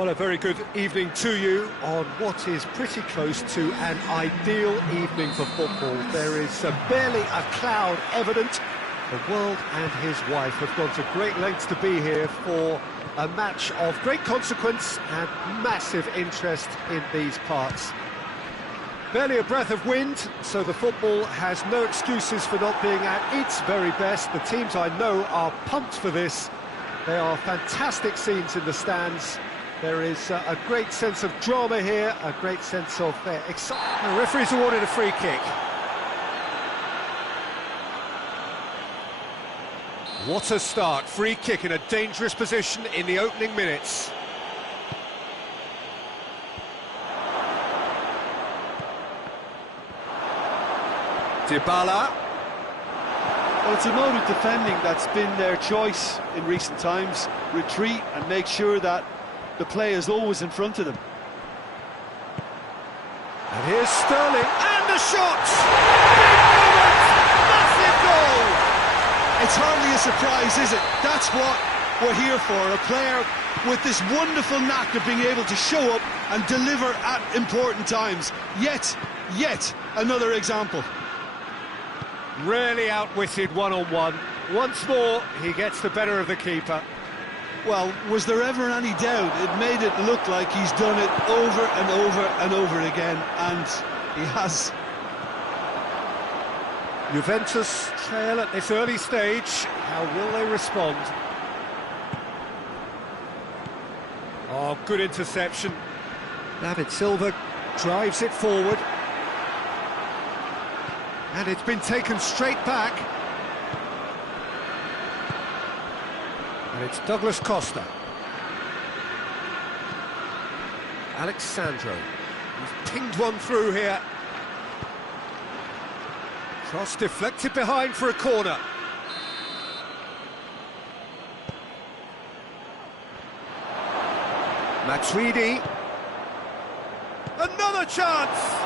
Well, a very good evening to you on what is pretty close to an ideal evening for football. There is barely a cloud evident. The world and his wife have gone to great lengths to be here for a match of great consequence and massive interest in these parts. Barely a breath of wind, so the football has no excuses for not being at its very best. The teams I know are pumped for this. They are fantastic scenes in the stands. There is a great sense of drama here, a great sense of excitement. The referee's awarded a free kick. What a start, free kick in a dangerous position in the opening minutes. Dybala. Well, it's a mode of defending that's been their choice in recent times. Retreat and make sure that the play is always in front of them. And here's Sterling, and the shot! Big moment! Massive goal! It's hardly a surprise, is it? That's what we're here for, a player with this wonderful knack of being able to show up and deliver at important times. Yet another example. Rarely outwitted one-on-one. Once more, he gets the better of the keeper. Well, was there ever any doubt? It made it look like he's done it over and over and over again, and he has. Juventus trail at this early stage. How will they respond? Oh, good interception. David Silva drives it forward. And it's been taken straight back. And it's Douglas Costa. Alexandro. He's pinged one through here. Cross deflected behind for a corner. Matuidi. Another chance!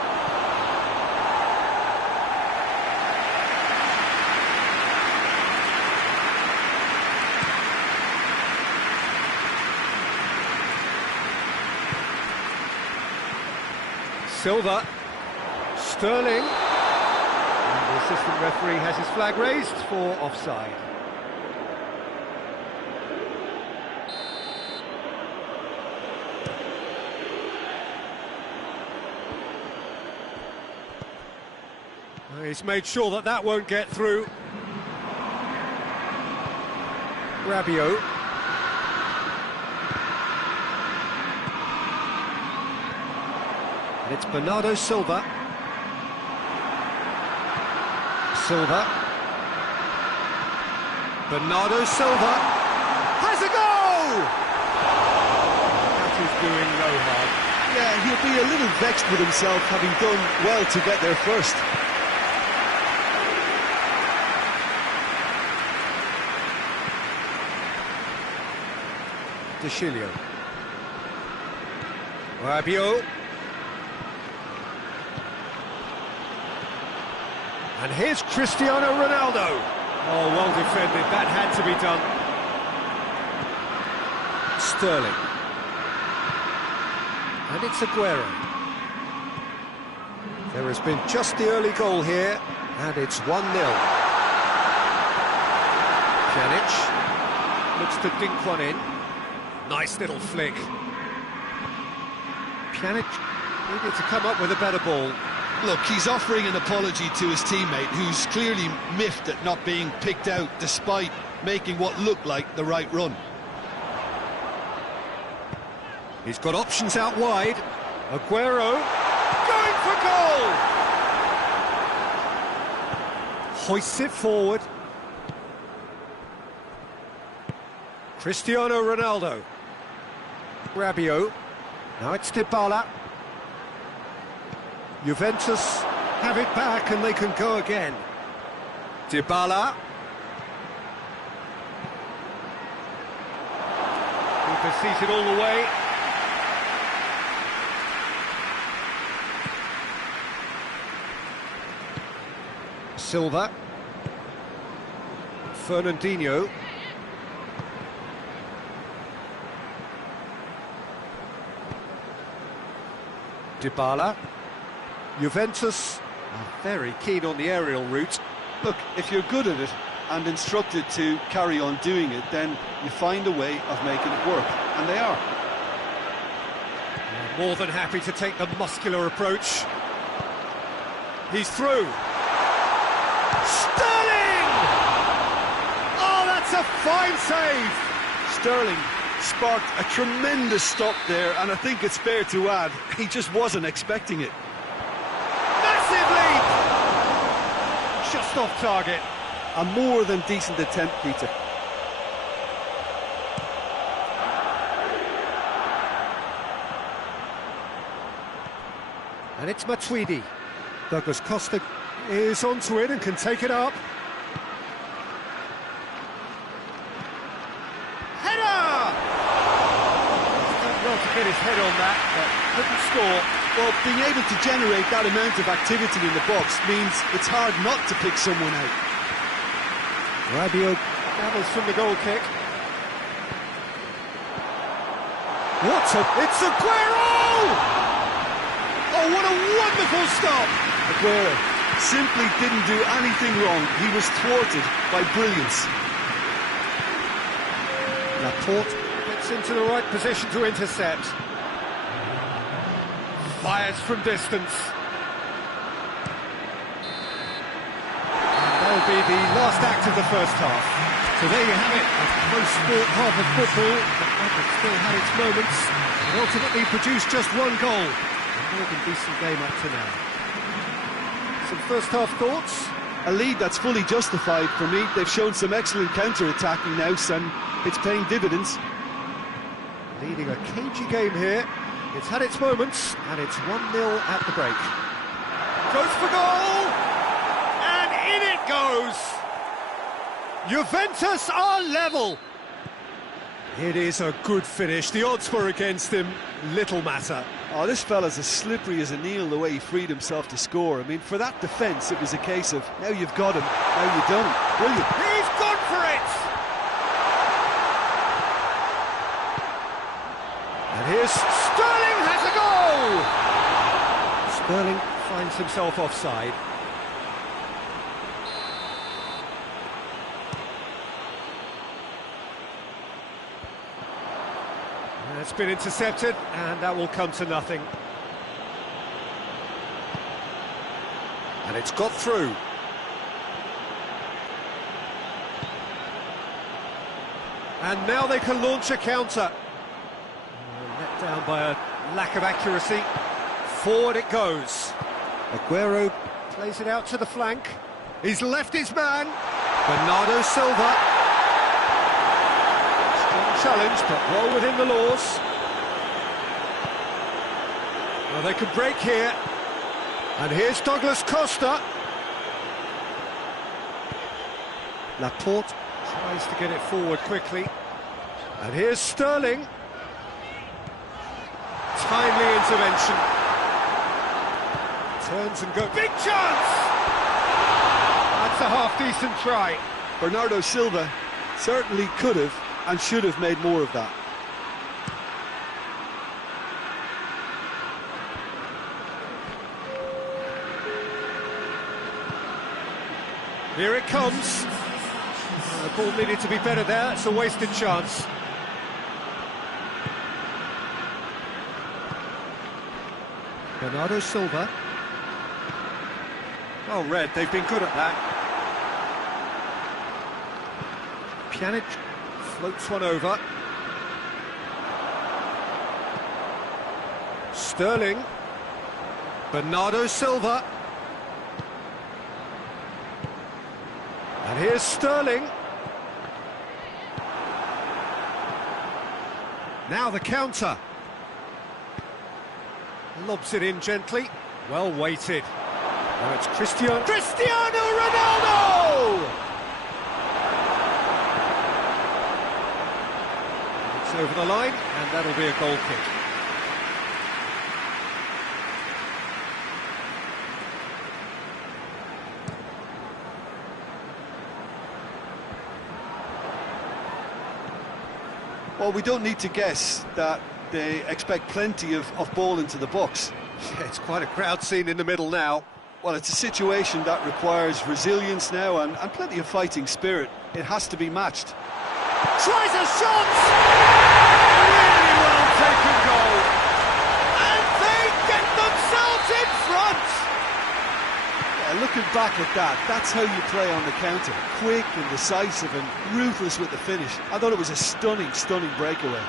Silva, Sterling, and the assistant referee has his flag raised for offside. He's made sure that that won't get through. Rabiot. And it's Bernardo Silva. Bernardo Silva has a goal! That is doing no harm. Yeah, he'll be a little vexed with himself, having done well to get there first. De Chilio. Rabiot. And here's Cristiano Ronaldo. Oh, well defended, that had to be done. Sterling. And it's Aguero. There has been just the early goal here, and it's 1-0. Pjanic looks to dink one in. Nice little flick. Pjanic needed to come up with a better ball. Look, he's offering an apology to his teammate, who's clearly miffed at not being picked out despite making what looked like the right run. He's got options out wide. Aguero going for goal! Hoists it forward. Cristiano Ronaldo. Rabiot. Now it's Dybala. Juventus have it back and they can go again. Dybala. Keeper sees it all the way. Silva. Fernandinho. Dybala. Juventus are very keen on the aerial route. Look, if you're good at it and instructed to carry on doing it, then you find a way of making it work, and they are. More than happy to take the muscular approach. He's through. Sterling! Oh, that's a fine save! Sterling sparked a tremendous stop there, and I think it's fair to add, he just wasn't expecting it. Massive leap! Just off target. A more than decent attempt, Peter. And it's Matuidi. Douglas Costa is onto it and can take it up. Header! Done well to get his head on that, but couldn't score. Well, being able to generate that amount of activity in the box means it's hard not to pick someone out. Rabiot dabbles from the goal kick. It's Aguero! Oh, what a wonderful stop! Aguero simply didn't do anything wrong. He was thwarted by brilliance. Laporte gets into the right position to intercept. Fires from distance. That'll be the last act of the first half. So there you have it, a close-sport half of football, but still had its moments, and ultimately produced just one goal. A more than decent game up to now. Some first-half thoughts? A lead that's fully justified for me. They've shown some excellent counter-attacking now, and it's paying dividends. Leading a cagey game here. It's had its moments, and it's 1-0 at the break. Goes for goal! And in it goes! Juventus are level! It is a good finish. The odds were against him. Little matter. Oh, this fella's as slippery as a needle the way he freed himself to score. I mean, for that defence, it was a case of, now you've got him, now you don't. Brilliant. He's gone for it! And here's Sterling has a goal! Sterling finds himself offside. And it's been intercepted, and that will come to nothing. And it's got through. And now they can launch a counter. Let down by a lack of accuracy. Forward it goes. Aguero plays it out to the flank. He's left his man. Bernardo Silva. Strong challenge, but well within the laws. Well, they can break here. And here's Douglas Costa. Laporte tries to get it forward quickly. And here's Sterling. Timely intervention. Turns and goes. Big chance! That's a half-decent try. Bernardo Silva certainly could have and should have made more of that. Here it comes. The ball needed to be better there. It's a wasted chance. Bernardo Silva. Oh, Red, they've been good at that. Pjanic floats one over. Sterling. Bernardo Silva. And here's Sterling. Now the counter. Lobs it in gently. Well weighted. Now it's Cristiano Ronaldo! It's over the line, and that'll be a goal kick. Well, we don't need to guess that they expect plenty of ball into the box. Yeah, it's quite a crowd scene in the middle now. Well, it's a situation that requires resilience now and plenty of fighting spirit. It has to be matched. Tries a shot! Really well taken goal. And they get themselves in front! Yeah, looking back at that, that's how you play on the counter. Quick and decisive and ruthless with the finish. I thought it was a stunning, stunning breakaway.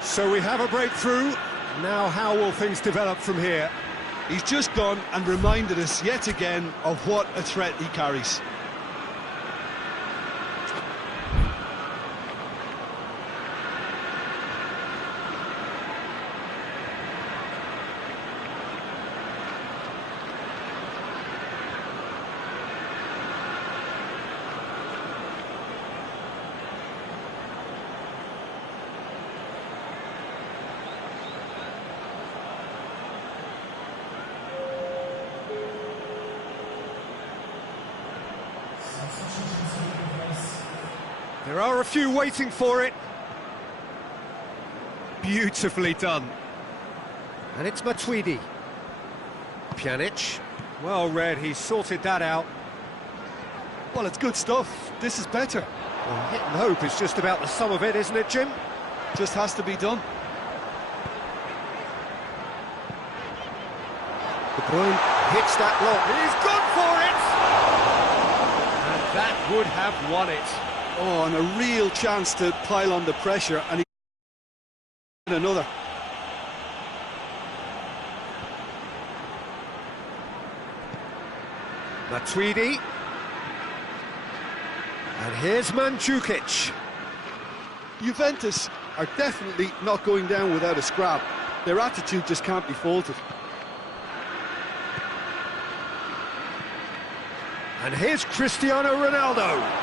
So we have a breakthrough. Now how will things develop from here? He's just gone and reminded us yet again of what a threat he carries. There are a few waiting for it. Beautifully done. And it's Matuidi. Pjanic. Well read, he sorted that out. Well, it's good stuff. This is better. Well, hit and hope is just about the sum of it, isn't it, Jim? Just has to be done. De Bruyne hits that block. He's gone for it! And that would have won it. Oh, and a real chance to pile on the pressure, and he another. Matuidi. And here's Mandzukic. Juventus are definitely not going down without a scrap. Their attitude just can't be faulted. And here's Cristiano Ronaldo.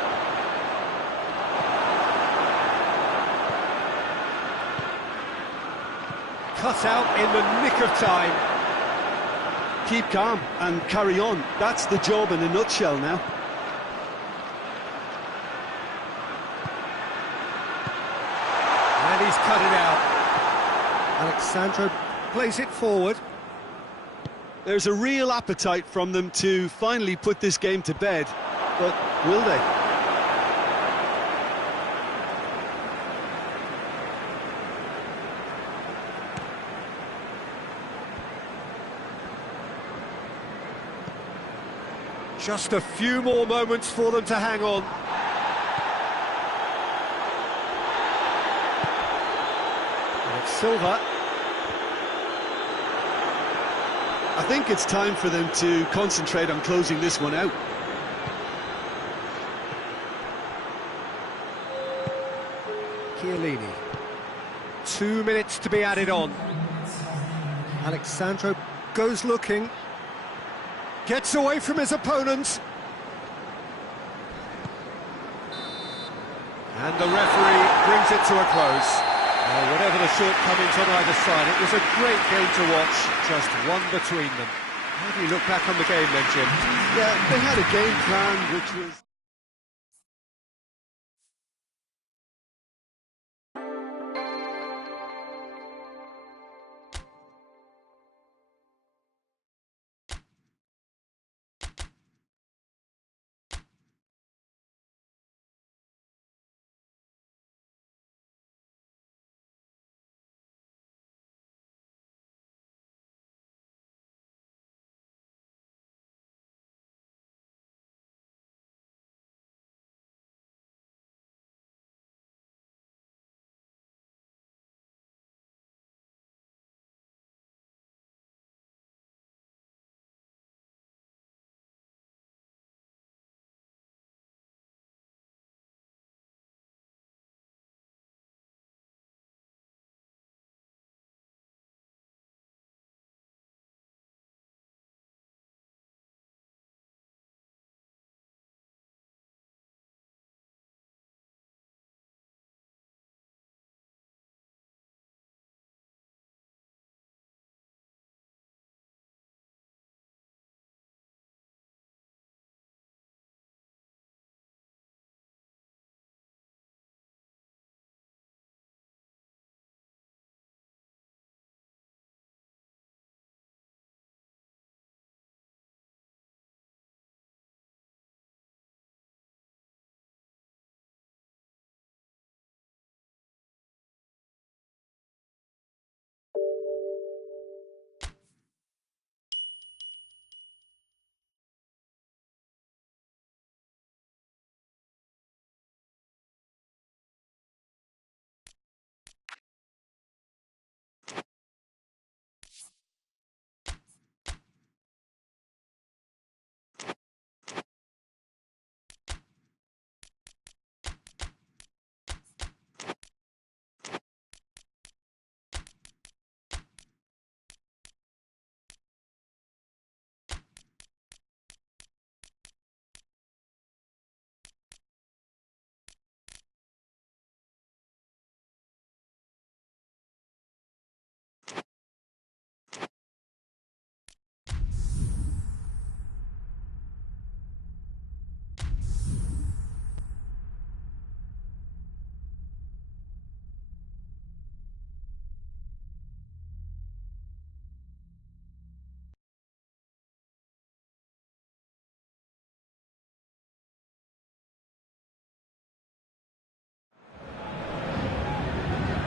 Cut out in the nick of time. Keep calm and carry on. That's the job in a nutshell now. And he's cut it out. Alexandro plays it forward. There's a real appetite from them to finally put this game to bed, but will they? Just a few more moments for them to hang on. And it's Silva. I think it's time for them to concentrate on closing this one out. Chiellini. 2 minutes to be added on. Alexandro goes looking. Gets away from his opponent. And the referee brings it to a close. Whatever the shortcomings on either side, it was a great game to watch, just one between them. How do you look back on the game then, Jim? Yeah, they had a game plan which was...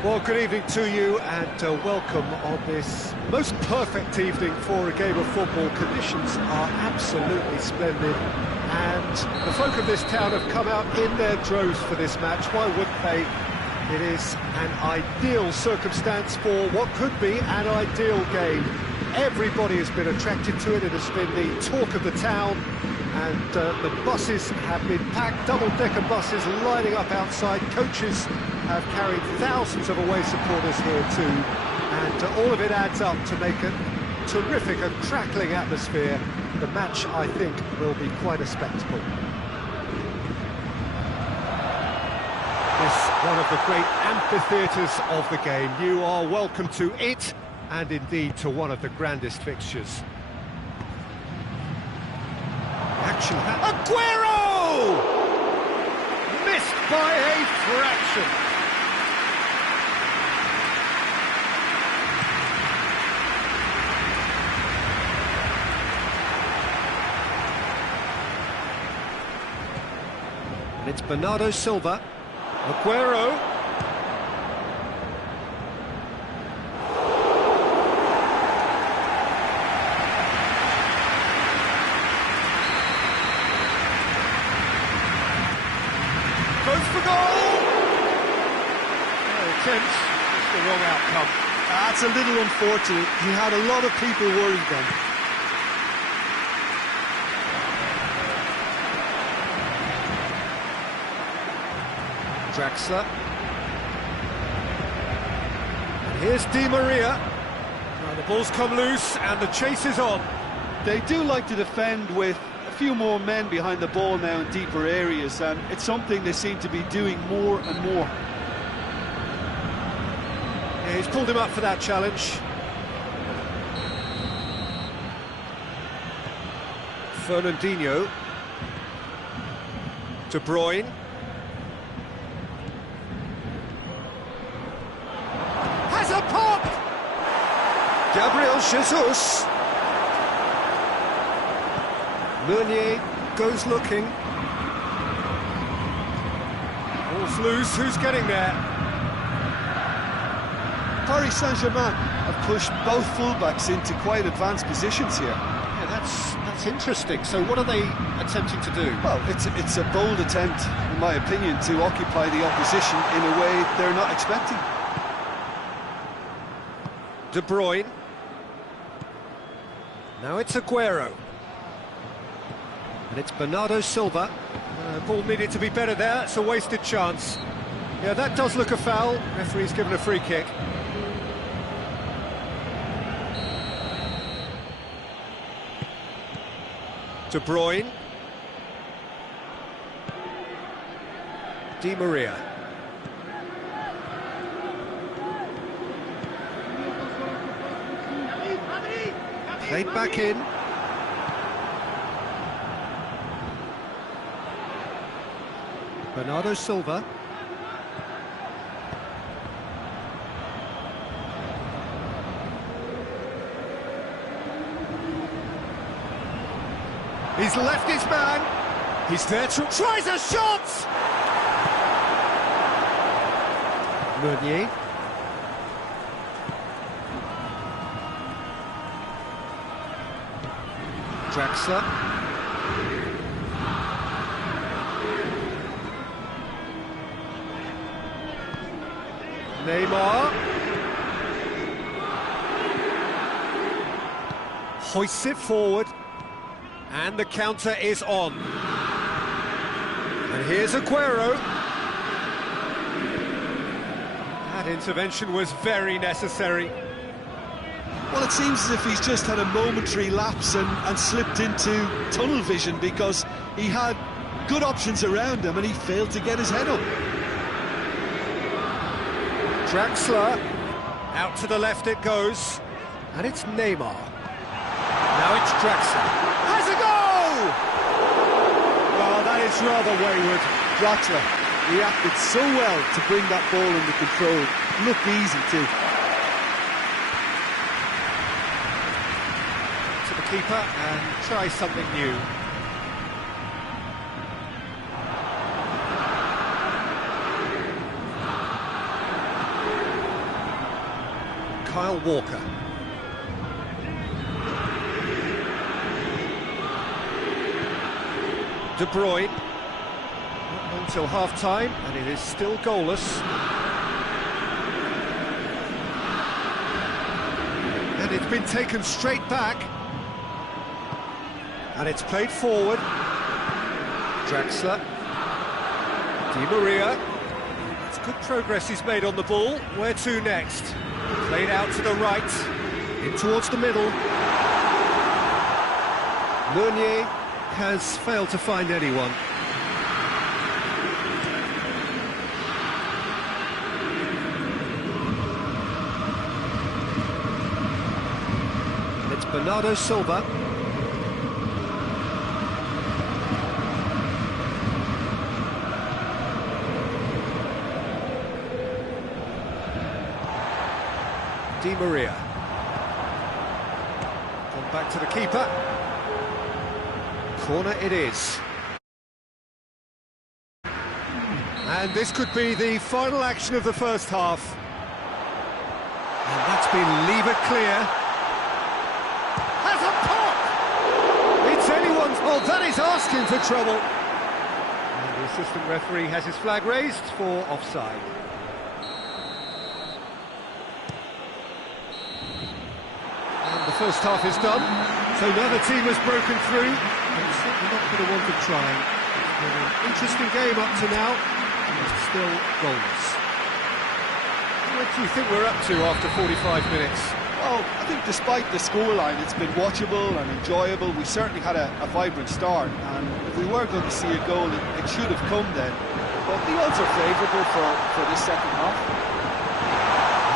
Well, good evening to you and welcome on this most perfect evening for a game of football. Conditions are absolutely splendid and the folk of this town have come out in their droves for this match. Why wouldn't they? It is an ideal circumstance for what could be an ideal game. Everybody has been attracted to it. It has been the talk of the town, and the buses have been packed, double-decker buses lining up outside. Coaches have carried thousands of away supporters here too, and all of it adds up to make a terrific and crackling atmosphere. The match, I think, will be quite a spectacle. This one of the great amphitheatres of the game. You are welcome to it, and indeed to one of the grandest fixtures. Action. Aguero! Missed by a fraction. And it's Bernardo Silva. Aguero. Goes for goal! Attempts, just the wrong outcome. That's a little unfortunate. He had a lot of people worried then. Draxler. And here's Di Maria. Now the ball's come loose and the chase is on. They do like to defend with a few more men behind the ball now in deeper areas, and it's something they seem to be doing more and more. Yeah, he's pulled him up for that challenge. Fernandinho. De Bruyne. Has a pop! Gabriel Jesus. Meunier goes looking. Ball's loose, who's getting there? Paris Saint-Germain have pushed both fullbacks into quite advanced positions here. Yeah, that's interesting. So what are they attempting to do? Well, it's a bold attempt, in my opinion, to occupy the opposition in a way they're not expecting. De Bruyne. Now it's Aguero. And it's Bernardo Silva. Ball needed to be better there. It's a wasted chance. Yeah, that does look a foul. Referee's given a free kick. De Bruyne. Di Maria. Played back in. Bernardo Silva. He's left his man. He's there to... Tries a shot! Meunier. Draxler. Neymar. Hoists it forward. And the counter is on. And here's Aguero. That intervention was very necessary. Well, it seems as if he's just had a momentary lapse and slipped into tunnel vision, because he had good options around him and he failed to get his head up. Draxler. Out to the left it goes. And it's Neymar. Now it's Draxler. Has a goal! Well, that is rather wayward. Draxler reacted so well to bring that ball under control. Looked easy too. To the keeper and try something new. Kyle Walker. De Bruyne. Not until half-time, and it is still goalless. And it's been taken straight back. And it's played forward. Draxler. Di Maria. It's good progress he's made on the ball. Where to next? Played out to the right. In towards the middle. Meunier has failed to find anyone. And it's Bernardo Silva. Di Maria. Gone back to the keeper. Corner it is. And this could be the final action of the first half. And that's been levered clear. Has a pop! It's anyone's... Oh, that is asking for trouble. And the assistant referee has his flag raised for offside. And the first half is done. So another team has broken through. It's certainly not going to want to try. It's been an interesting game up to now, and it's still goalless. What do you think we're up to after 45 minutes? Well, I think despite the scoreline, it's been watchable and enjoyable. We certainly had a vibrant start, and if we were going to see a goal, it should have come then. But the odds are favourable for this second half.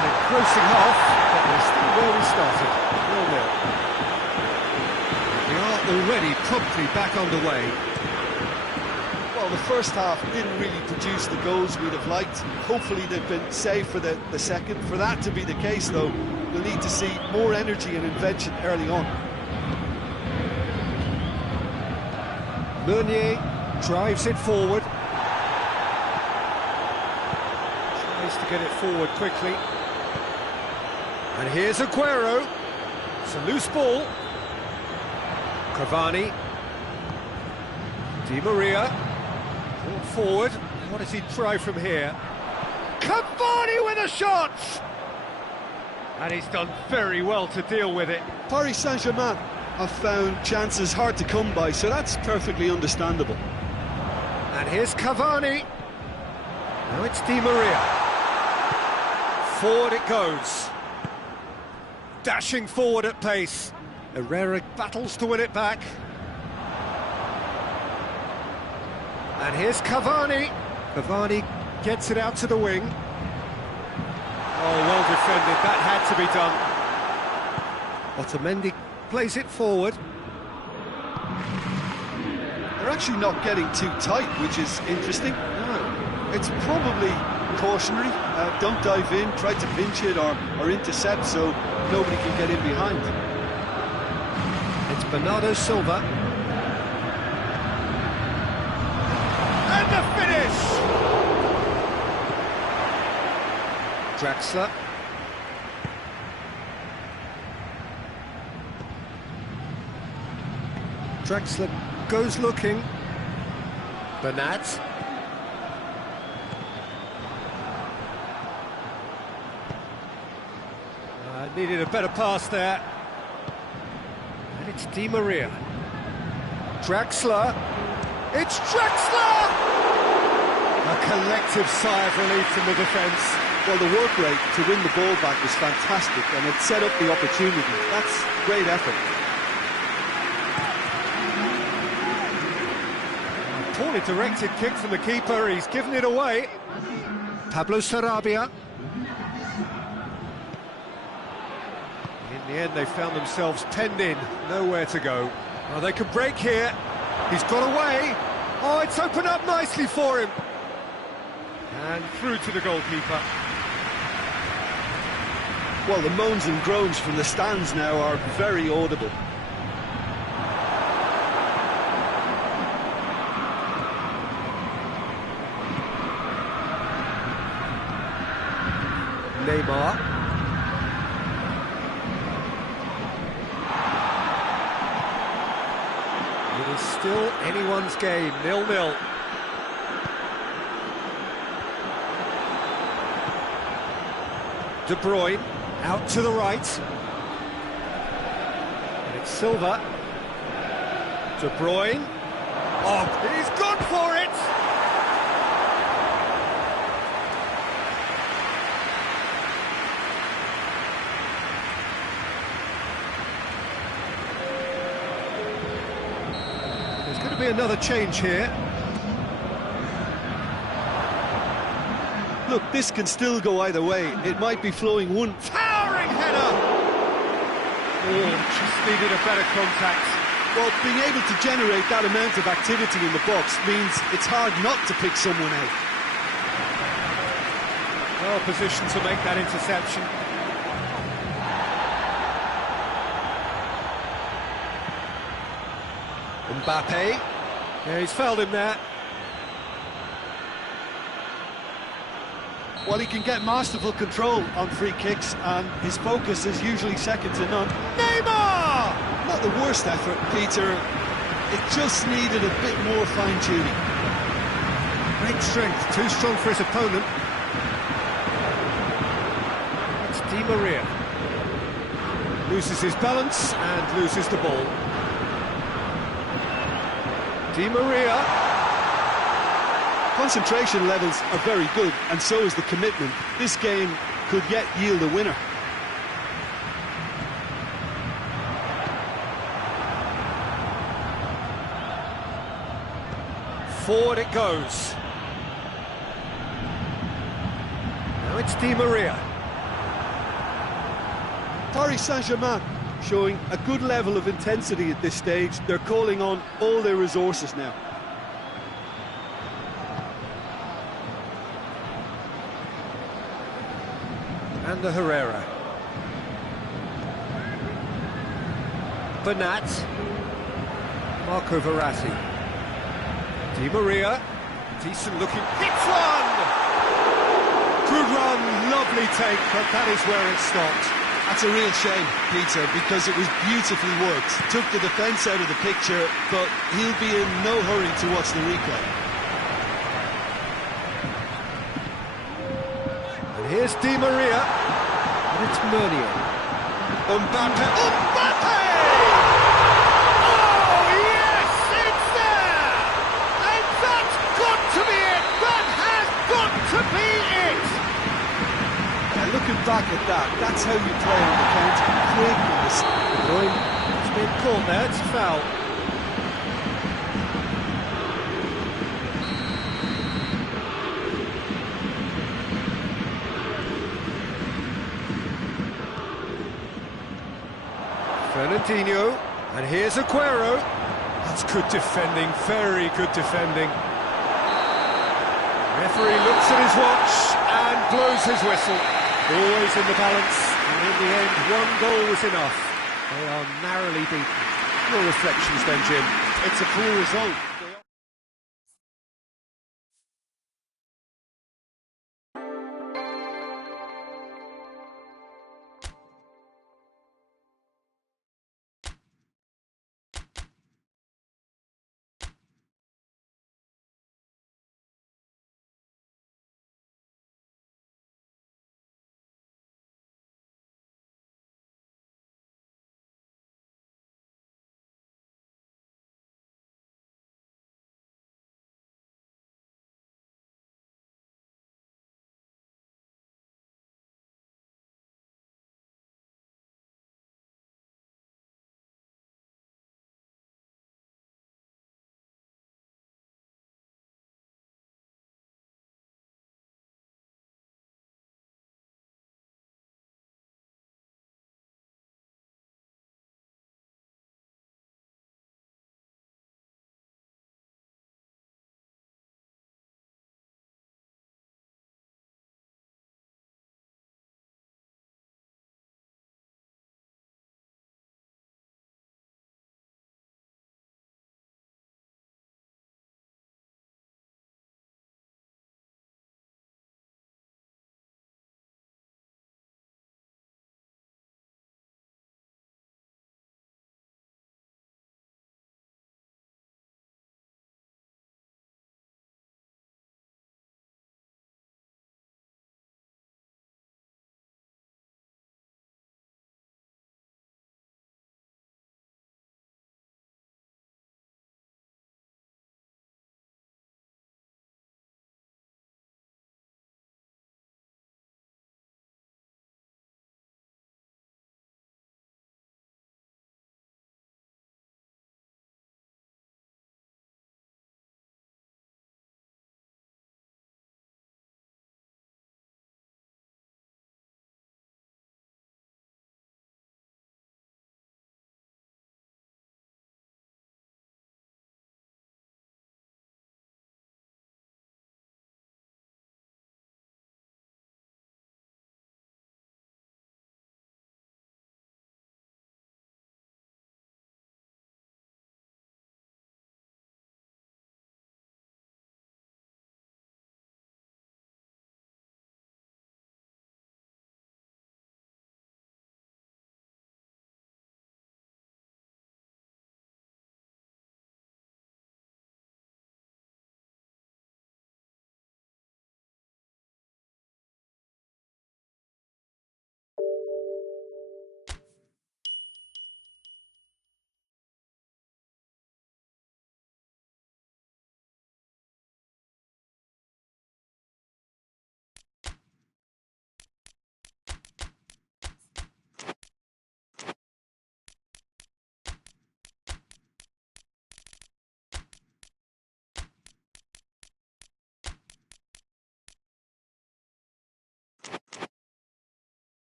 An engrossing half, but we're still where we started, 0-0. We are already promptly back underway. Well, the first half didn't really produce the goals we'd have liked. Hopefully they've been saved for the second. For that to be the case, though, we'll need to see more energy and invention early on. Meunier drives it forward. Tries to get it forward quickly. And here's Aguero. It's a loose ball. Cavani. Di Maria. Brought forward. What does he try from here? Cavani with a shot! And he's done very well to deal with it. Paris Saint-Germain have found chances hard to come by, so that's perfectly understandable. And here's Cavani. Now it's Di Maria. Forward it goes. Dashing forward at pace. Herrera battles to win it back. And here's Cavani. Cavani gets it out to the wing. Oh, well defended. That had to be done. Otamendi plays it forward. They're actually not getting too tight, which is interesting. No. It's probably cautionary. Don't dive in, try to pinch it or intercept so nobody can get in behind. It's Bernardo Silva. And the finish! Draxler. Draxler goes looking. Bernat. Needed a better pass there. And it's Di Maria. Draxler. It's Draxler! A collective sigh of relief from the defence. Well, the work rate to win the ball back was fantastic, and it set up the opportunity. That's great effort. A poorly directed kick from the keeper. He's given it away. Pablo Sarabia. In the end, they found themselves penned in, nowhere to go. Oh, they could break here. He's got away. Oh, it's opened up nicely for him. And through to the goalkeeper. Well, the moans and groans from the stands now are very audible. Neymar. It is still anyone's game, 0-0. De Bruyne, out to the right. And it's Silva. De Bruyne. Oh, he's gone for it! There's going to be another change here. Look, this can still go either way. It might be flowing one. Towering header! Oh, just needed a better contact. Well, being able to generate that amount of activity in the box means it's hard not to pick someone out. Well positioned to make that interception. Mbappe. Yeah, he's fouled him there. Well, he can get masterful control on free kicks, and his focus is usually second to none. Neymar! Not the worst effort, Peter. It just needed a bit more fine-tuning. Great strength, too strong for his opponent. It's Di Maria. Loses his balance and loses the ball. Di Maria. Concentration levels are very good, and so is the commitment. This game could yet yield a winner. Forward it goes. Now it's Di Maria. Paris Saint-Germain showing a good level of intensity at this stage. They're calling on all their resources now. And the Herrera. Bernat. Marco Verratti. Di Maria. Decent looking. Hits one! Good run, lovely take, but that is where it stopped. That's a real shame, Peter, because it was beautifully worked. Took the defence out of the picture, but he'll be in no hurry to watch the replay. Here's Di Maria, and it's Meunier. Mbappe. Mbappe! Oh, yes, it's there! And that's got to be it! That has got to be it! Now, looking back at that, that's how you play on the counter. Quick and It's been caught there, it's a foul. Fernandinho, and here's Aguero. That's good defending, very good defending. Referee looks at his watch and blows his whistle. Always in the balance, and in the end, one goal was enough. They are narrowly beaten. Your reflections then, Jim? it's a poor result.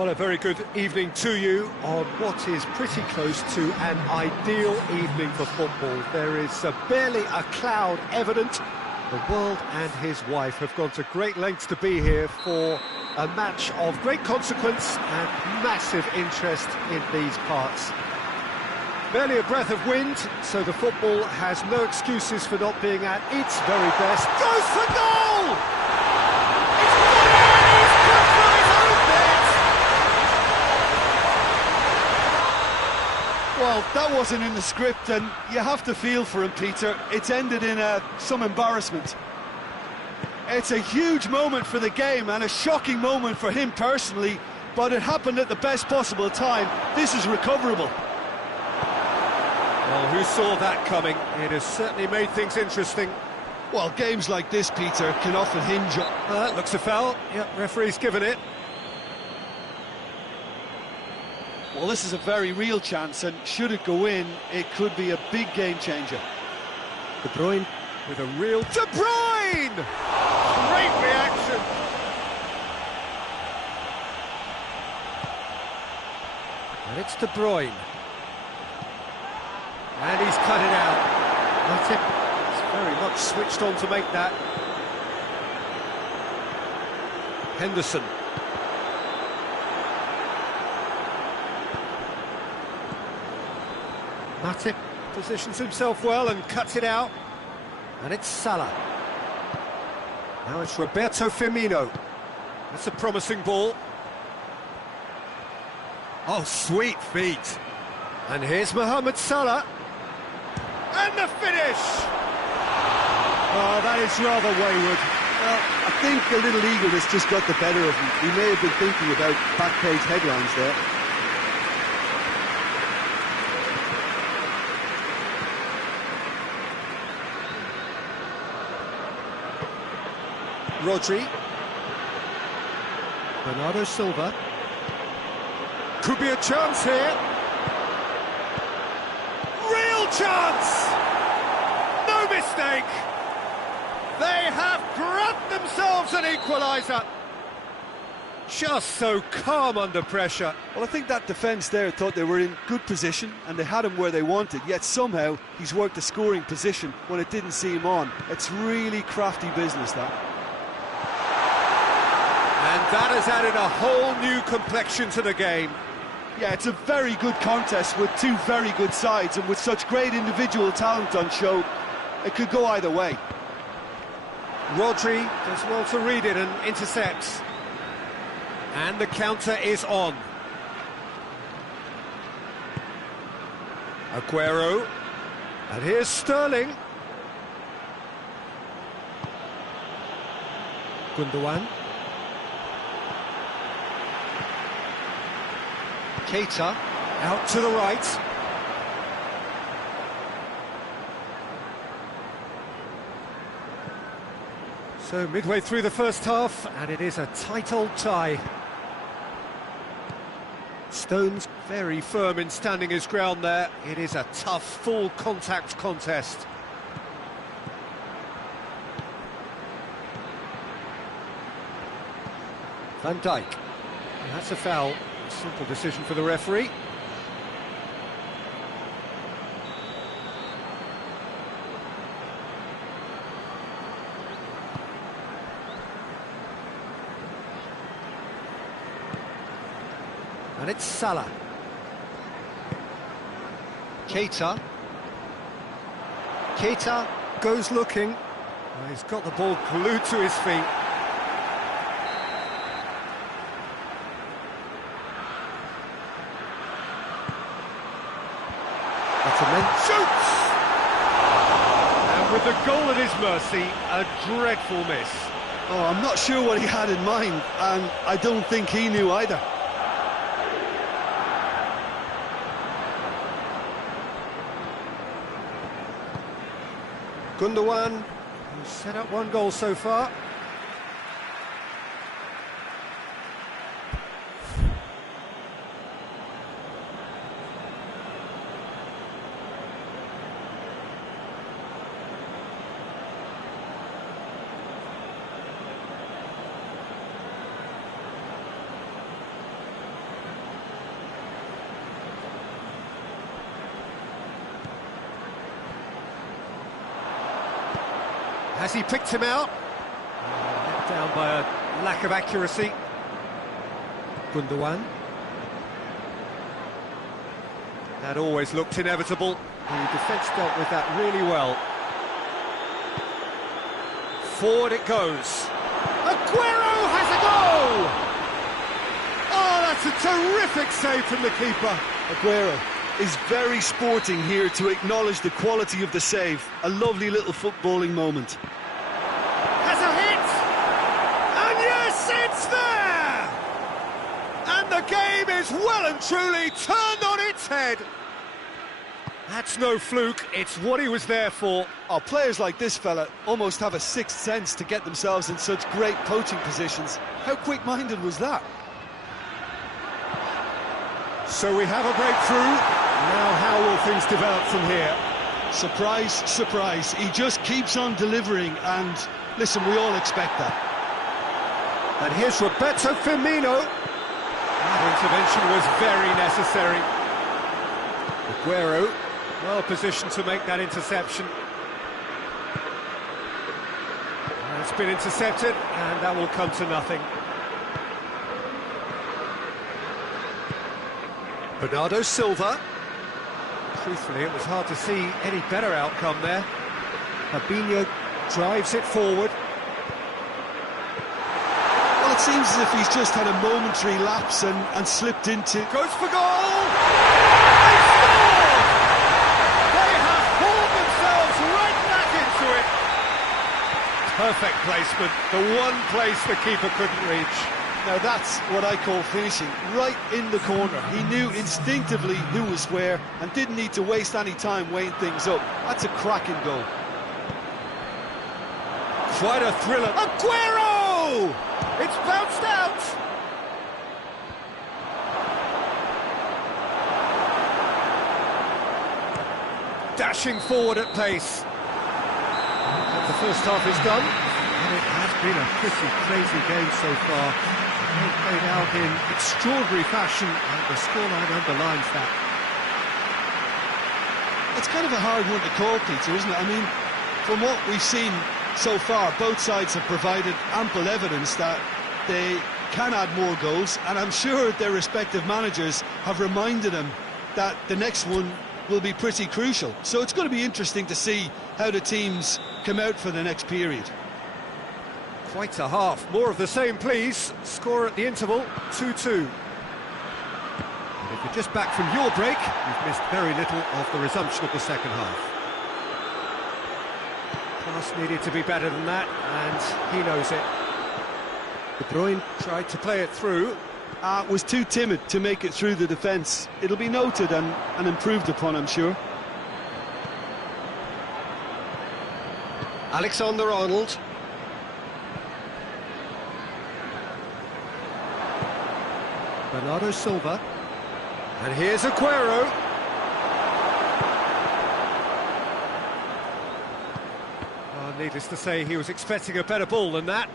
Well, a very good evening to you on what is pretty close to an ideal evening for football. There is barely a cloud evident. The world and his wife have gone to great lengths to be here for a match of great consequence and massive interest in these parts. Barely a breath of wind, so the football has no excuses for not being at its very best. Goes for goal! It's good for his own net! Well, that wasn't in the script, and you have to feel for him, Peter. It's ended in some embarrassment. It's a huge moment for the game and a shocking moment for him personally, but it happened at the best possible time. This is recoverable. Well, who saw that coming? It has certainly made things interesting. Well, games like this, Peter, can often hinge on... That looks a foul. Yep, referee's given it. Well, this is a very real chance, and should it go in, it could be a big game changer. De Bruyne with a real... De Bruyne! Great reaction! And it's De Bruyne. And he's cut it out. Matip is very much switched on to make that. Henderson. Matip positions himself well and cuts it out. And it's Salah. Now it's Roberto Firmino. That's a promising ball. Oh, sweet feet. And here's Mohamed Salah. And the finish! Oh, that is rather wayward. Well, I think a little eagerness just got the better of him. He may have been thinking about back-page headlines there. Rodri. Bernardo Silva. Could be a chance here. Real chance! No mistake! They have grabbed themselves an equaliser. Just so calm under pressure. Well, I think that defence there thought they were in good position and they had him where they wanted, yet somehow he's worked a scoring position when it didn't see him on. It's really crafty business, that. And that has added a whole new complexion to the game. Yeah, it's a very good contest with two very good sides, and with such great individual talent on show, it could go either way. Rodri does well to read it and intercepts. And the counter is on. Aguero. And here's Sterling. Gundogan. Keita out to the right. So midway through the first half, and it is a tight old tie. Stones very firm in standing his ground there. It is a tough, full contact contest. Van Dijk. And that's a foul. Simple decision for the referee. And it's Salah. Keita. Keita goes looking. Well, he's got the ball glued to his feet. Shoots! And with the goal at his mercy, a dreadful miss. Oh, I'm not sure what he had in mind, and I don't think he knew either. Gundogan, who's set up one goal so far. Has he picked him out? Let down by a lack of accuracy. Gundogan. That always looked inevitable. The defence dealt with that really well. Forward it goes. Aguero has a goal! Oh, that's a terrific save from the keeper. Aguero is very sporting here to acknowledge the quality of the save. A lovely little footballing moment. Has a hit! And yes, it's there! And the game is well and truly turned on its head. That's no fluke, it's what he was there for. Oh, players like this fella almost have a sixth sense to get themselves in such great poaching positions. How quick-minded was that? So we have a breakthrough. Now how will things develop from here? Surprise, surprise. He just keeps on delivering, and listen, we all expect that. And here's Roberto Firmino. That intervention was very necessary. Aguero, well positioned to make that interception. And it's been intercepted, and that will come to nothing. Bernardo Silva. Truthfully, it was hard to see any better outcome there. Fabinho drives it forward. Well, it seems as if he's just had a momentary lapse and slipped into... Goes for goal! They score! They have pulled themselves right back into it. Perfect placement, the one place the keeper couldn't reach. Now that's what I call finishing, right in the corner. He knew instinctively who was where and didn't need to waste any time weighing things up. That's a cracking goal. Quite a thriller. Aguero! It's bounced out! Dashing forward at pace. The first half is done, and it has been a pretty crazy game so far. They played out in extraordinary fashion, and the scoreline underlines that. It's kind of a hard one to call, Peter, isn't it? I mean, from what we've seen so far, both sides have provided ample evidence that they can add more goals, and I'm sure their respective managers have reminded them that the next one will be pretty crucial. So it's going to be interesting to see how the teams come out for the next period. Quite a half. More of the same, please. Score at the interval, 2-2. If you're just back from your break, you've missed very little of the resumption of the second half. Pass needed to be better than that, and he knows it. De Bruyne tried to play it through. Was too timid to make it through the defence. It'll be noted and improved upon, I'm sure. Alexander-Arnold. Bernardo Silva. And here's Aguero. Oh, needless to say, he was expecting a better ball than that.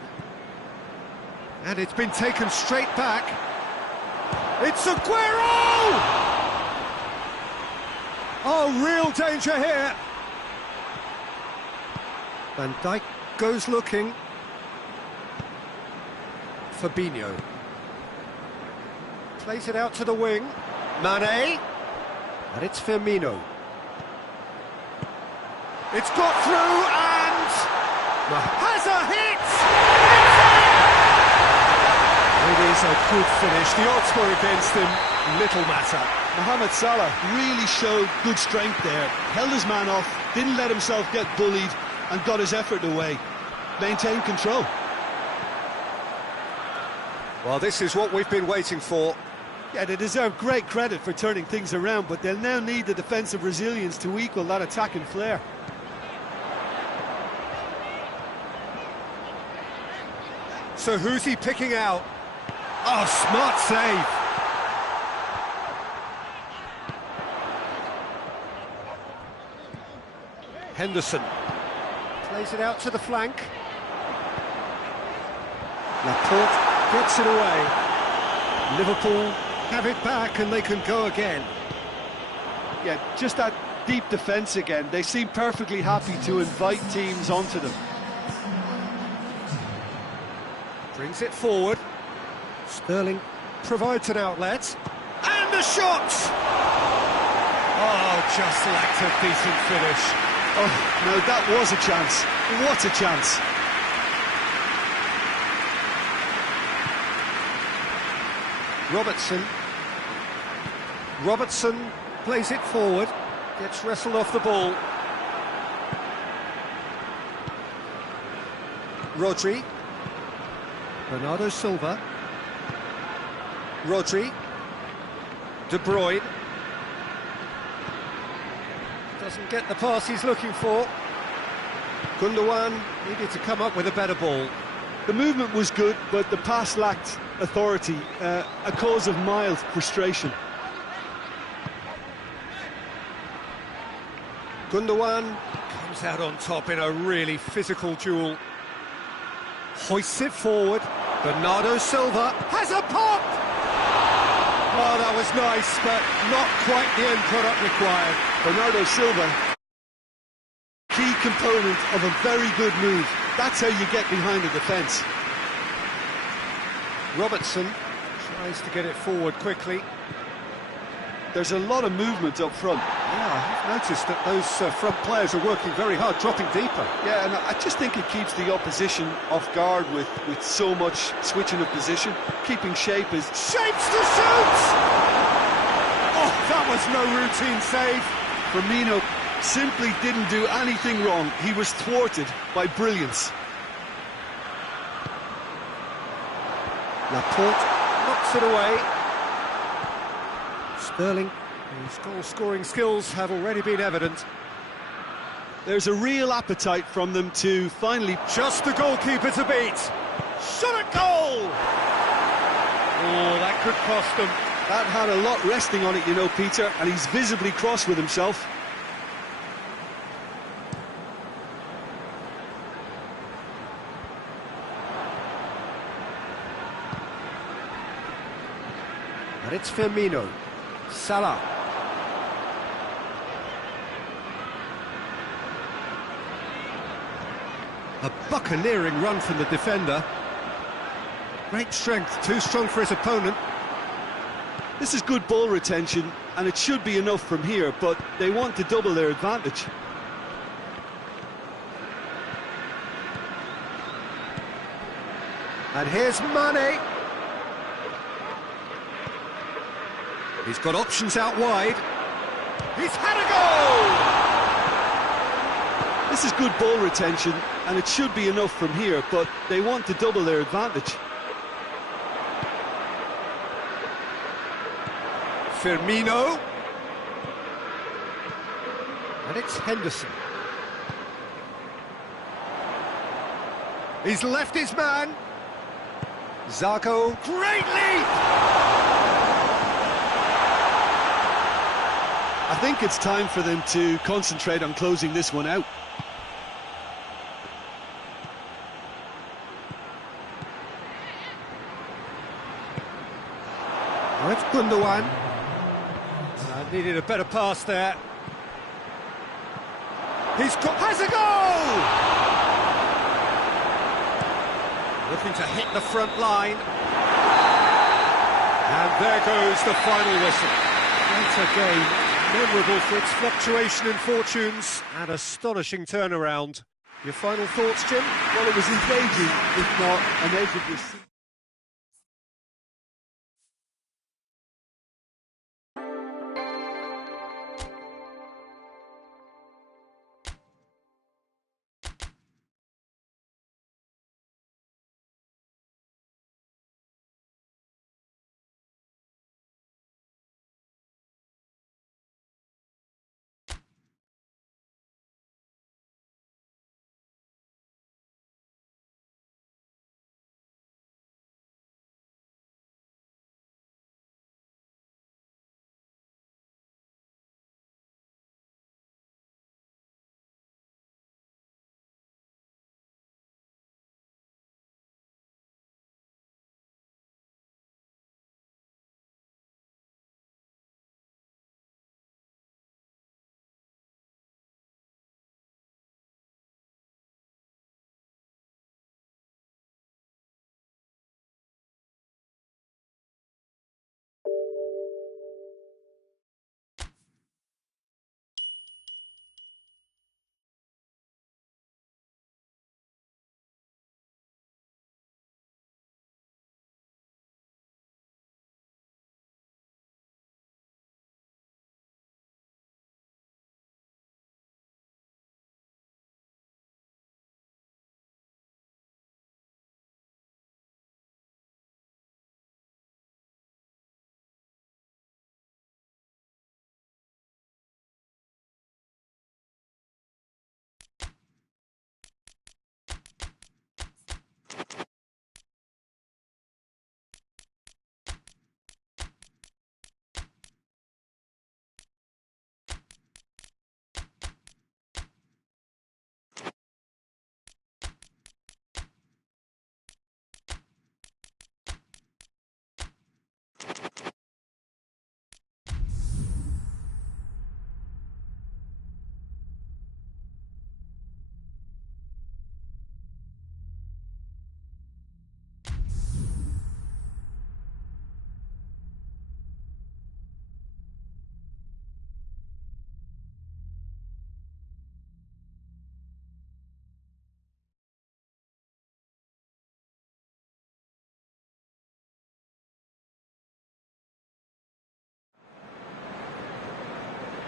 And it's been taken straight back. It's Aguero! Oh, real danger here. Van Dijk goes looking. Fabinho. Plays it out to the wing. Mane. And it's Firmino. It's got through and... has a hit! It is a good finish. The odds were against him. Little matter. Mohamed Salah really showed good strength there. Held his man off, didn't let himself get bullied, and got his effort away. Maintained control. Well, this is what we've been waiting for. Yeah, they deserve great credit for turning things around, but they'll now need the defensive resilience to equal that attacking flair. So who's he picking out? Oh, smart save. Henderson plays it out to the flank. Laporte gets it away. Liverpool have it back and they can go again. Yeah, just that deep defence again. They seem perfectly happy to invite teams onto them. Brings it forward. Sterling provides an outlet. And a shot! Oh, just lacked a decent finish. Oh, no, that was a chance. What a chance. Robertson plays it forward. Gets wrestled off the ball. Rodri. Bernardo Silva. Rodri. De Bruyne. Doesn't get the pass he's looking for. Gundogan needed to come up with a better ball. The movement was good, but the pass lacked authority, a cause of mild frustration. Gundogan comes out on top in a really physical duel. Hoists it forward. Bernardo Silva has a pop! Oh, that was nice, but not quite the end product required. Bernardo Silva, key component of a very good move. That's how you get behind the defence. Robertson tries to get it forward quickly. There's a lot of movement up front. Yeah, I've noticed that those front players are working very hard, dropping deeper. Yeah, and I just think it keeps the opposition off guard with so much switching of position. Keeping shape is... Shapes to shoot! Oh, that was no routine save. Firmino simply didn't do anything wrong. He was thwarted by brilliance. Laporte knocks it away. Sterling, whose goal-scoring skills have already been evident. There's a real appetite from them to finally... Just the goalkeeper to beat. Shot at goal! Oh, that could cost them. That had a lot resting on it, you know, Peter, and he's visibly cross with himself. And it's Firmino. Salah. A buccaneering run from the defender. Great strength, too strong for his opponent. This is good ball retention, and it should be enough from here, but they want to double their advantage. And here's Mane. He's got options out wide. He's had a goal! This is good ball retention, and it should be enough from here, but they want to double their advantage. Firmino. And it's Henderson. He's left his man. Zarco, great leap! I think it's time for them to concentrate on closing this one out. Now it's Gundogan. Needed a better pass there. Has a goal! Looking to hit the front line. And there goes the final whistle. What a game. Memorable for its fluctuation in fortunes and astonishing turnaround. Your final thoughts, Jim? Well, it was engaging, if not an edge of your seat.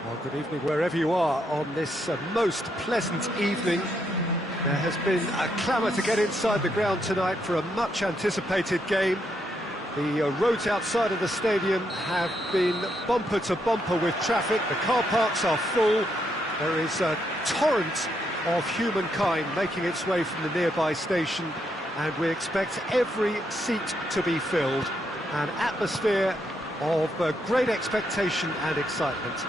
Well, good evening wherever you are on this most pleasant evening. There has been a clamour to get inside the ground tonight for a much-anticipated game. The roads outside of the stadium have been bumper to bumper with traffic. The car parks are full. There is a torrent of humankind making its way from the nearby station, and we expect every seat to be filled. An atmosphere of great expectation and excitement.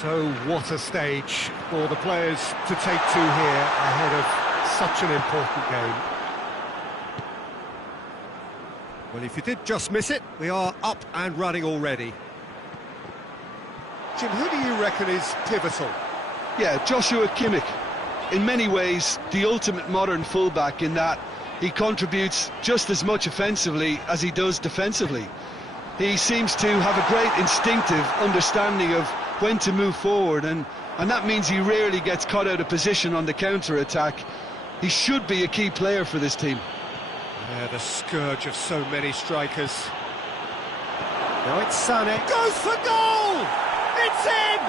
So what a stage for the players to take to here ahead of such an important game. Well, if you did just miss it, we are up and running already. Jim, who do you reckon is pivotal? Yeah, Joshua Kimmich. In many ways, the ultimate modern fullback in that he contributes just as much offensively as he does defensively. He seems to have a great instinctive understanding of when to move forward, and that means he rarely gets caught out of position on the counter-attack. He should be a key player for this team. Yeah, the scourge of so many strikers. Now it's Sané. Goes for goal! It's in!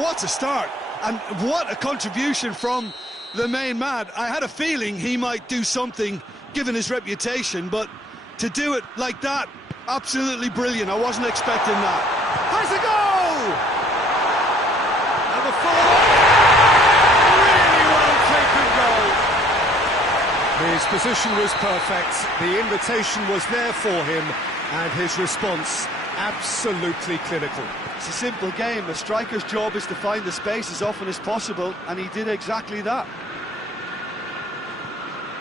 What a start, and what a contribution from the main man. I had a feeling he might do something, given his reputation, but to do it like that, absolutely brilliant. I wasn't expecting that. Has a goal! And the follow-up, really well taken goal. His position was perfect, the invitation was there for him, and his response absolutely clinical. It's a simple game. A striker's job is to find the space as often as possible, and he did exactly that.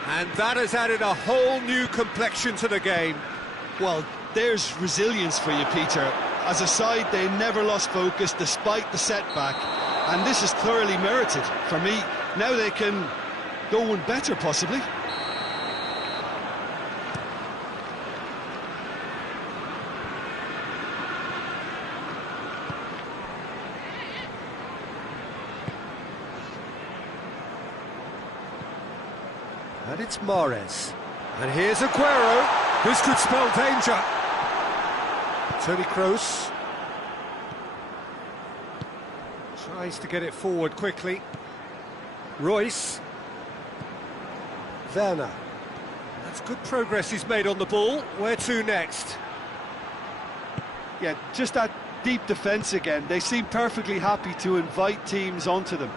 And that has added a whole new complexion to the game. Well, there's resilience for you, Peter. As a side, they never lost focus despite the setback, and this is thoroughly merited. For me, now they can go one better, possibly. And it's Mahrez. And here's Aguero. This could spell danger. Toni Kroos. Tries to get it forward quickly. Royce. Werner. That's good progress he's made on the ball. Where to next? Yeah, just that deep defence again. They seem perfectly happy to invite teams onto them.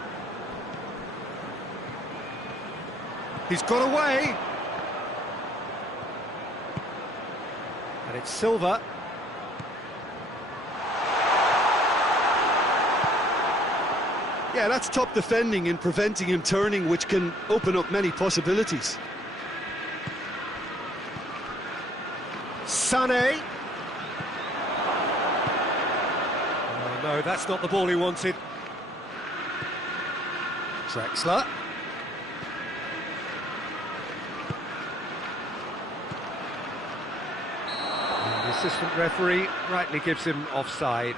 He's got away. And it's Silva. Yeah, that's top defending and preventing him turning, which can open up many possibilities. Sané. Oh, no, that's not the ball he wanted. Drexler. And the assistant referee rightly gives him offside.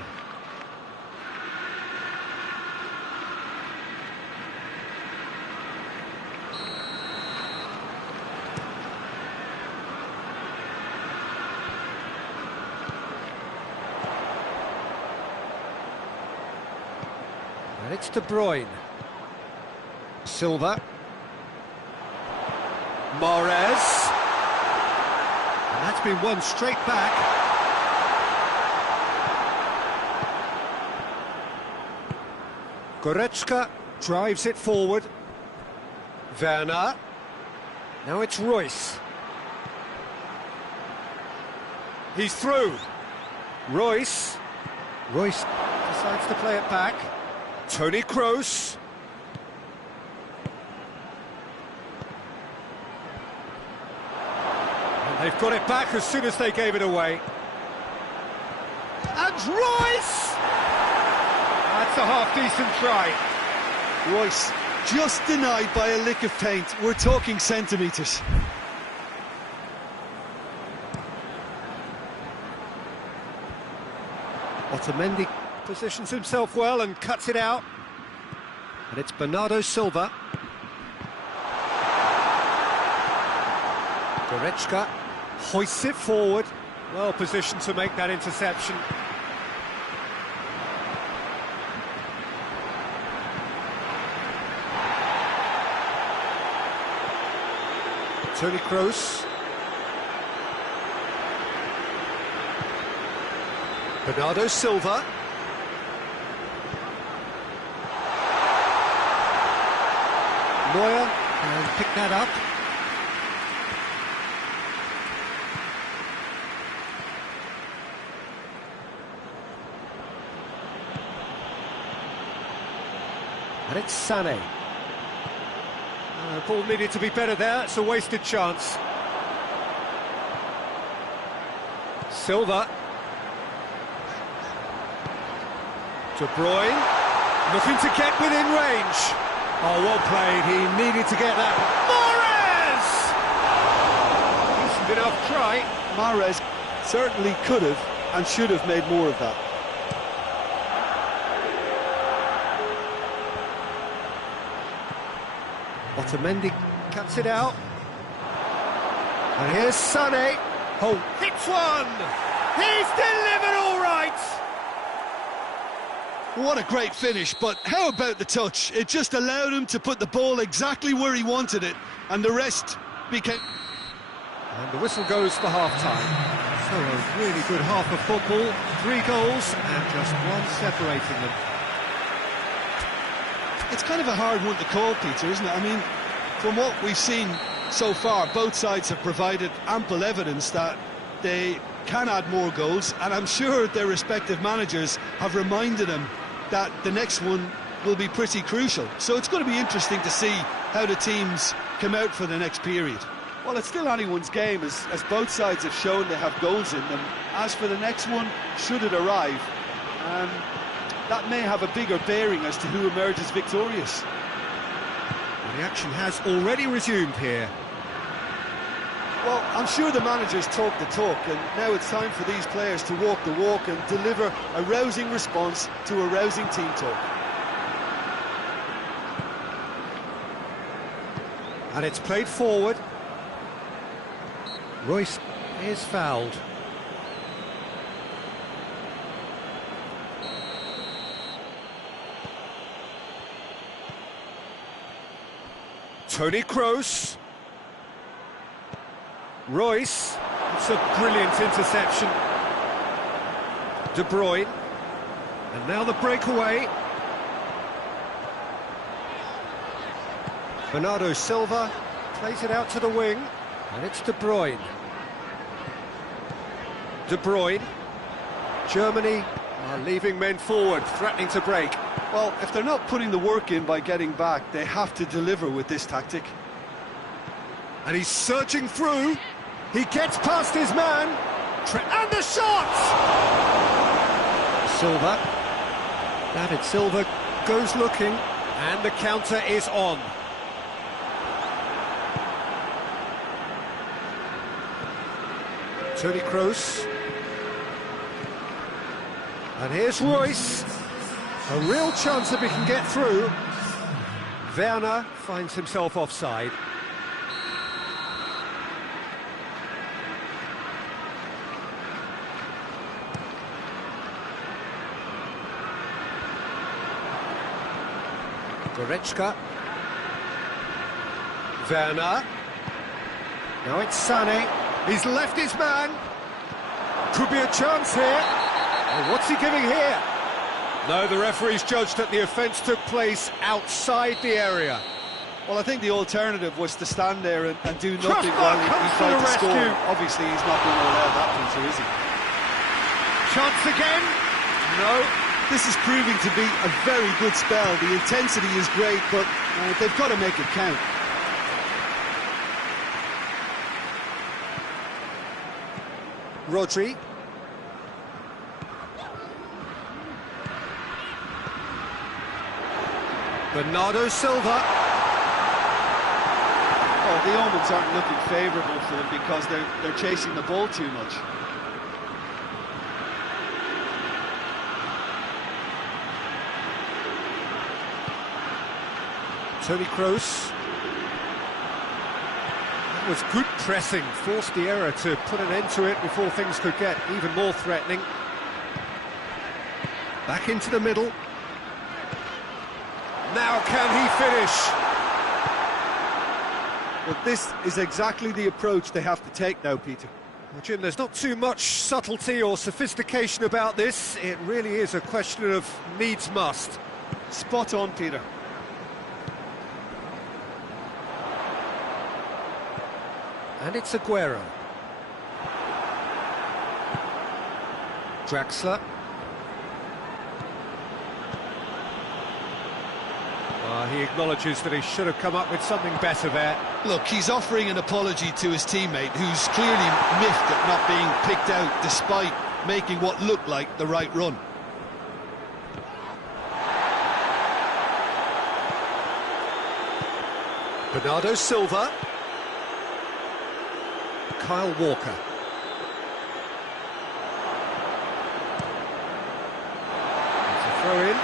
And it's De Bruyne. Silva. Mahrez. And that's been won straight back. Goretzka drives it forward. Werner. Now it's Royce. He's through. Royce. Royce decides to play it back. Toni Kroos. And they've got it back as soon as they gave it away. And Royce! That's a half-decent try. Royce just denied by a lick of paint. We're talking centimetres. Otamendi positions himself well and cuts it out. And it's Bernardo Silva. Goretzka hoists it forward. Well positioned to make that interception. Toni Kroos. Bernardo Silva. Neuer and pick that up. And it's Sané. Ball needed to be better there, it's a wasted chance. Silva. De Bruyne, looking to get within range. Oh, well played, he needed to get that. Mahrez! Decent enough try. Mahrez certainly could have and should have made more of that. Otamendi cuts it out. And here's Sané. Oh, hits one! He's delivered all right! What a great finish, but how about the touch? It just allowed him to put the ball exactly where he wanted it, and the rest became... And the whistle goes for half-time. So a really good half of football, 3 goals and just one separating them. It's kind of a hard one to call, Peter, isn't it? I mean, from what we've seen so far, both sides have provided ample evidence that they can add more goals, and I'm sure their respective managers have reminded them that the next one will be pretty crucial. So it's going to be interesting to see how the teams come out for the next period. Well, it's still anyone's game, as both sides have shown they have goals in them. As for the next one, should it arrive, that may have a bigger bearing as to who emerges victorious. Well, the action has already resumed here. Well, I'm sure the managers talk the talk, and now it's time for these players to walk the walk and deliver a rousing response to a rousing team talk. And it's played forward. Royce is fouled. Toni Kroos. Royce. It's a brilliant interception. De Bruyne. And now the breakaway. Bernardo Silva plays it out to the wing. And it's De Bruyne. De Bruyne. Germany are leaving men forward, threatening to break. Well, if they're not putting the work in by getting back, they have to deliver with this tactic. And he's surging through. He gets past his man. And the shot! Silva. David Silva goes looking. And the counter is on. Toni Kroos. And here's Royce. A real chance if he can get through. Werner finds himself offside. Goretzka. Werner. Now it's Sané. He's left his man. Could be a chance here. Oh, what's he giving here? No, the referee's judged that the offence took place outside the area. Well, I think the alternative was to stand there and do nothing Crossbar while he comes to tried the to score. rescue. Obviously, he's not going to allow that, Peter, is he? Chance again? No. This is proving to be a very good spell. The intensity is great, but they've got to make it count. Rodri. Bernardo Silva. Oh, the omens aren't looking favourable for them because they're chasing the ball too much. Toni Kroos. That was good pressing, forced the error to put an end to it before things could get even more threatening. Back into the middle. Now can he finish? Well, this is exactly the approach they have to take now, Peter. Well, Jim, there's not too much subtlety or sophistication about this. It really is a question of needs must. Spot on, Peter. And it's Aguero. Draxler. He acknowledges that he should have come up with something better there. Look, he's offering an apology to his teammate, who's clearly miffed at not being picked out despite making what looked like the right run. Bernardo Silva. Kyle Walker. It's a throw in.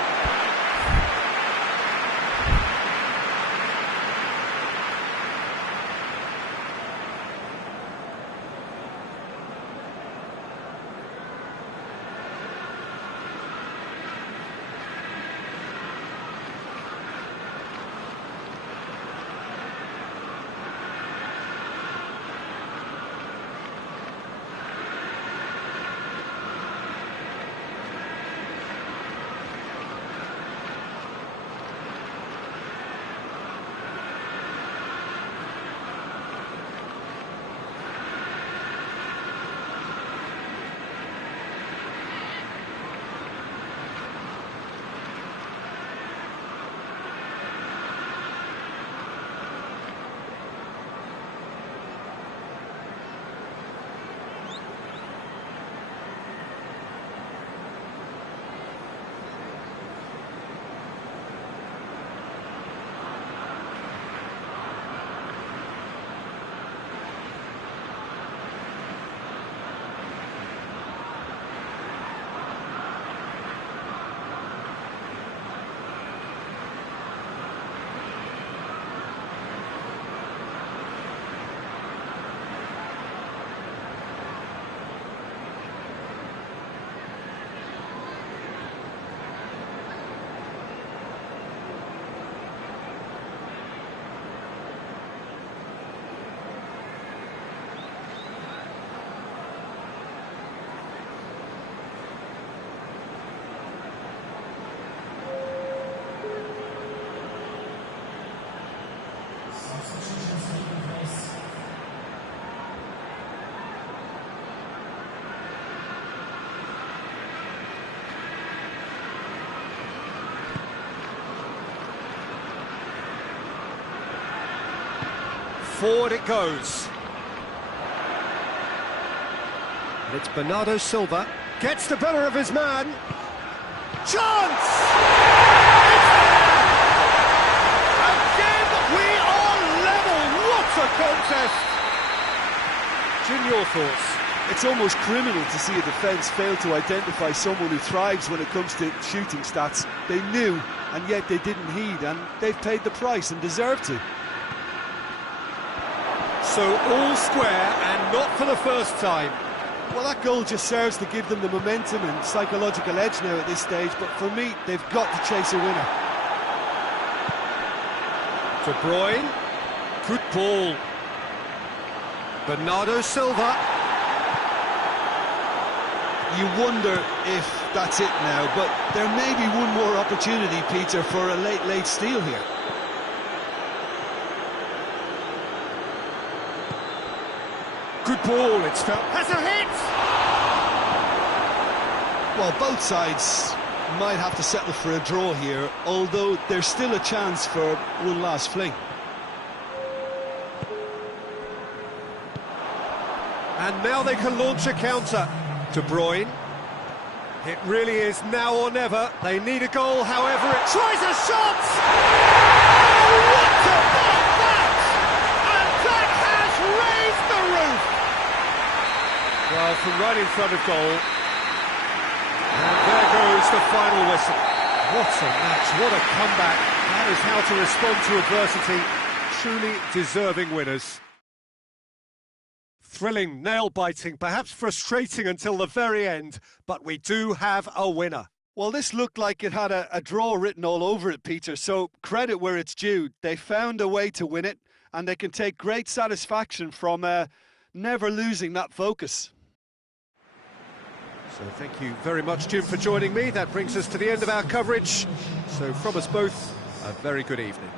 Forward it goes. And it's Bernardo Silva. Gets the better of his man. Chance! Again, we are level. What a contest! Jim, your thoughts? It's almost criminal to see a defence fail to identify someone who thrives when it comes to shooting stats. They knew, and yet they didn't heed, and they've paid the price and deserve to. So all square, and not for the first time. Well, that goal just serves to give them the momentum and psychological edge now at this stage, but for me, they've got to chase a winner. De Bruyne, good ball. Bernardo Silva. You wonder if that's it now, but there may be one more opportunity, Peter, for a late steal here. Good ball, it's felt. Has a hit! Well, both sides might have to settle for a draw here, although there's still a chance for one last fling. And now they can launch a counter. De Bruyne. It really is now or never. They need a goal, however it tries a shot! Oh, what about that? And that has raised the roof! Well, from right in front of goal. And there goes the final whistle. What a match, what a comeback. That is how to respond to adversity. Truly deserving winners. Thrilling, nail-biting, perhaps frustrating until the very end, but we do have a winner. Well, this looked like it had a draw written all over it, Peter, so credit where it's due. They found a way to win it, and they can take great satisfaction from never losing that focus. So thank you very much, Jim, for joining me. That brings us to the end of our coverage. So from us both, a very good evening.